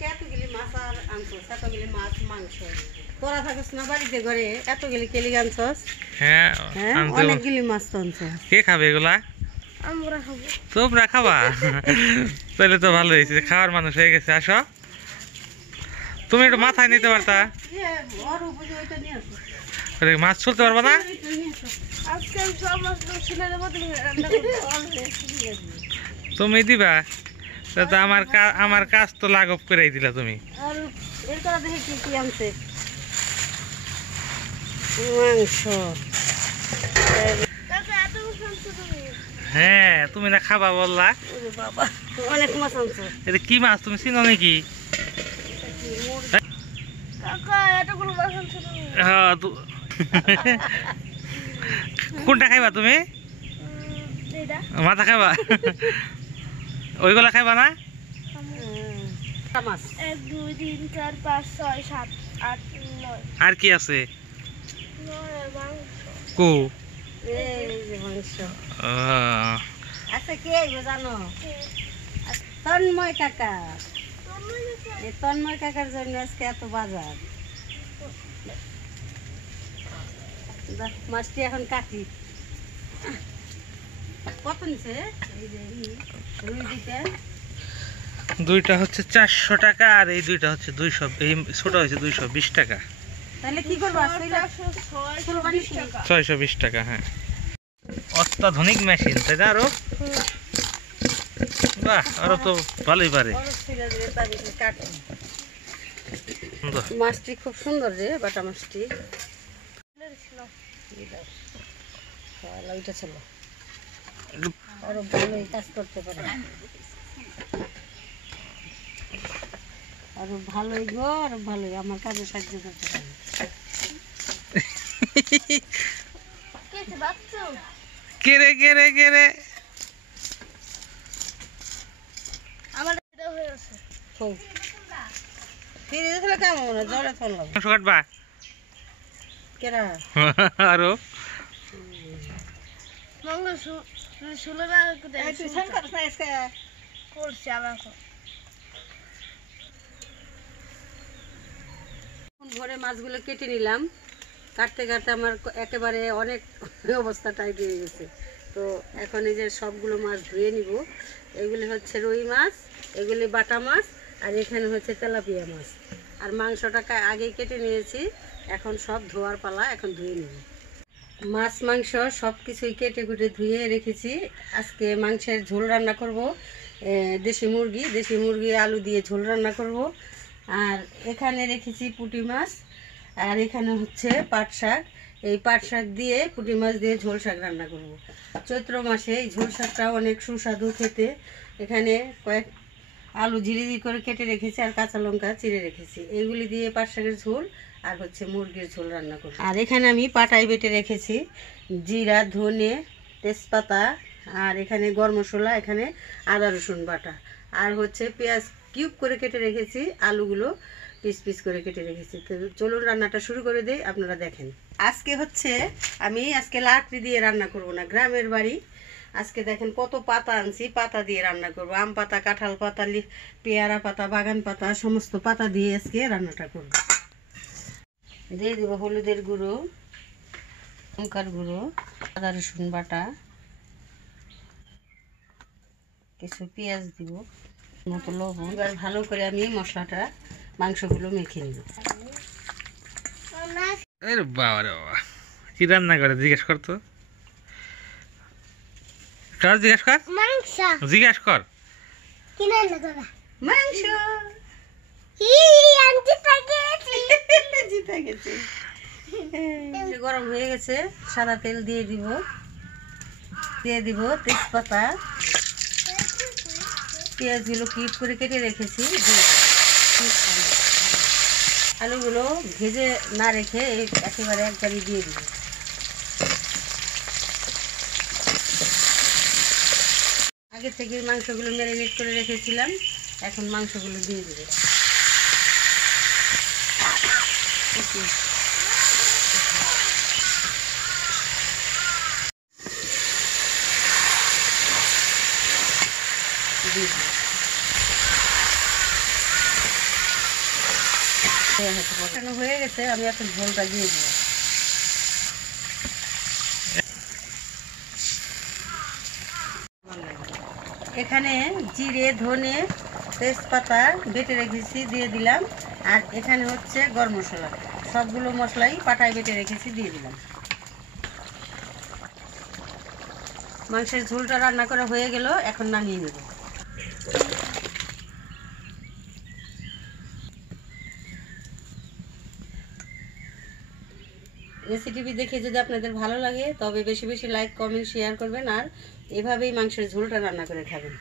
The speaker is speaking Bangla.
থেকে এতগুলি মাছ আর আনছস, এতগুলি মাছ মাংস। তোরা থাকিস না বাড়িতে ঘরে, এতগুলি কেলি আনছস? হ্যাঁ, অনেকগুলি মাছ তো আনছস। কে খাবে এগুলা? আমরা খাবো। তোমরা খাবা? তাহলে তো ভালো হয়েছে, খাওয়ার মানুষ হয়ে গেছে। আসো, তুমি একটু মাথায় নিতে পারতা। মাছ চলতে পারবা না? তুমি দিবা? আমার কাজ তো লাঘব করে দিলা তুমি। হ্যাঁ, তুমি না খাবা বললা। অনেক মাছ আনছো। এটা কি মাছ, তুমি চিনো নাকি? কোনটা খাইবা তুমি? মাথা খাইবা? ওইগুলা খাইবা না? 1 2 3 4 5 6 7 8 9। আর কি আছে? কো আচ্ছা, কে জানো? তন্ময় কাকা। তন্ময় কাকার জন্য আজকে এত বাজার। মাছটি এখন কাটি। কত নিছে? দুইটা হচ্ছে 400 টাকা, আর এই দুইটা হচ্ছে 200। এই ছোট হয়েছে 220 টাকা। তাহলে কি করবো? 620 টাকা। হ্যাঁ, অত্যাধুনিক মেশিন, তাই না? আরো বাহ, আরো তো ভালোই পারে। মাছটি খুব সুন্দর রে, বাটা মাছটি। ওইটা ছিল, আরো ভালোই কাজ করতে পারে, আরো ভালোই গো, আরো ভালোই আমার কাজে সাহায্য করতে পারে। কেরে কেরে কেরে আরো ভোরে মাছগুলো কেটে নিলাম। কাটতে কাটতে আমার একেবারে অনেক অবস্থা টাইট হয়ে গেছে। তো এখন এই যে সবগুলো মাছ ধুয়ে নিব। এগুলি হচ্ছে রুই মাছ, এগুলি বাটা মাছ, আর এখানে হচ্ছে তেলাপিয়া মাছ। আর মাংসটা আগেই কেটে নিয়েছি, এখন সব ধোয়ার পালা, এখন ধুয়ে নিব। মাছ মাংস সব কিছুই কেটে কুটে ধুয়ে রেখেছি। আজকে মাংসের ঝোল রান্না করব, দেশি মুরগি আলু দিয়ে ঝোল রান্না করব। আর এখানে রেখেছি পুঁটি মাছ, আর এখানে হচ্ছে পাট শাক। এই পাট শাক দিয়ে পুঁটি মাছ দিয়ে ঝোল শাক রান্না করব। চৈত্র মাসে এই ঝোল শাকটা অনেক সুস্বাদু খেতে। এখানে কয়েক আলু ঝিরি করে কেটে রেখেছি, আর কাঁচা লঙ্কা চিড়ে রেখেছি। এইগুলি দিয়ে পাট শাকের ঝোল আর হচ্ছে মুরগির ঝোল রান্না করব। আর এখানে আমি পাটায় বেটে রেখেছি জিরা, ধনে, তেজপাতা, আর এখানে গরম মশলা, এখানে আদা রসুন বাটা, আর হচ্ছে পেঁয়াজ কিউব করে কেটে রেখেছি, আলুগুলো পিস পিস করে কেটে রেখেছি। তো চলুন রান্নাটা শুরু করে দিই, আপনারা দেখেন। আজকে হচ্ছে আমি লাকড়ি দিয়ে রান্না করব না, গ্রামের বাড়ি। আজকে দেখেন কত পাতা আনছি, পাতা দিয়ে রান্না করব। আম পাতা, কাঁঠাল পাতা, পেয়ারা পাতা, বাগান পাতা, সমস্ত পাতা দিয়ে আজকে রান্নাটা করব। দিয়ে দেবো হলুদের গুঁড়ো, লঙ্কার গুঁড়ো, আদা রসুন বাটা, কিছু পেঁয়াজ দিব, মতো লবণ। এবার ভালো করে আমি মশলাটা, মাংসগুলো মেখে নিব। বাবা রে বাবা, কি রান্না করে জিজ্ঞেস কর তো, জিজ্ঞেস কর মাংস। গরম হয়ে গেছে, সাদা তেল দিয়ে দিব তেজপাতা, পেঁয়াজগুলো কিপ করে কেটে রেখেছি, আলুগুলো ভেজে না রেখে একেবারে একবারে দিয়ে দিব। আগে থেকে মাংসগুলো ম্যারিনেট করে রেখেছিলাম, এখন মাংসগুলো দিয়ে দেব। কষানো হয়ে গেছে, আমি এখন ঝোলটা দিয়ে দেবো। এখানে জিরে, ধনে, তেজপাতা বেটে রেখেছি দিয়ে দিলাম, আর এখানে হচ্ছে গরম মশলা, সবগুলো মশলাই পাটায় বেটে রেখেছি দিয়ে দিলাম। মাংসের ঝোলটা রান্না করা হয়ে গেল, এখন নামিয়ে নেব। রেসিপি দেখে যদি আপনাদের ভালো লাগে তবে বেশি বেশি লাইক, কমেন্ট, শেয়ার করবেন, আর এভাবেই মাংসের ঝোলটা রান্না করে খাবেন।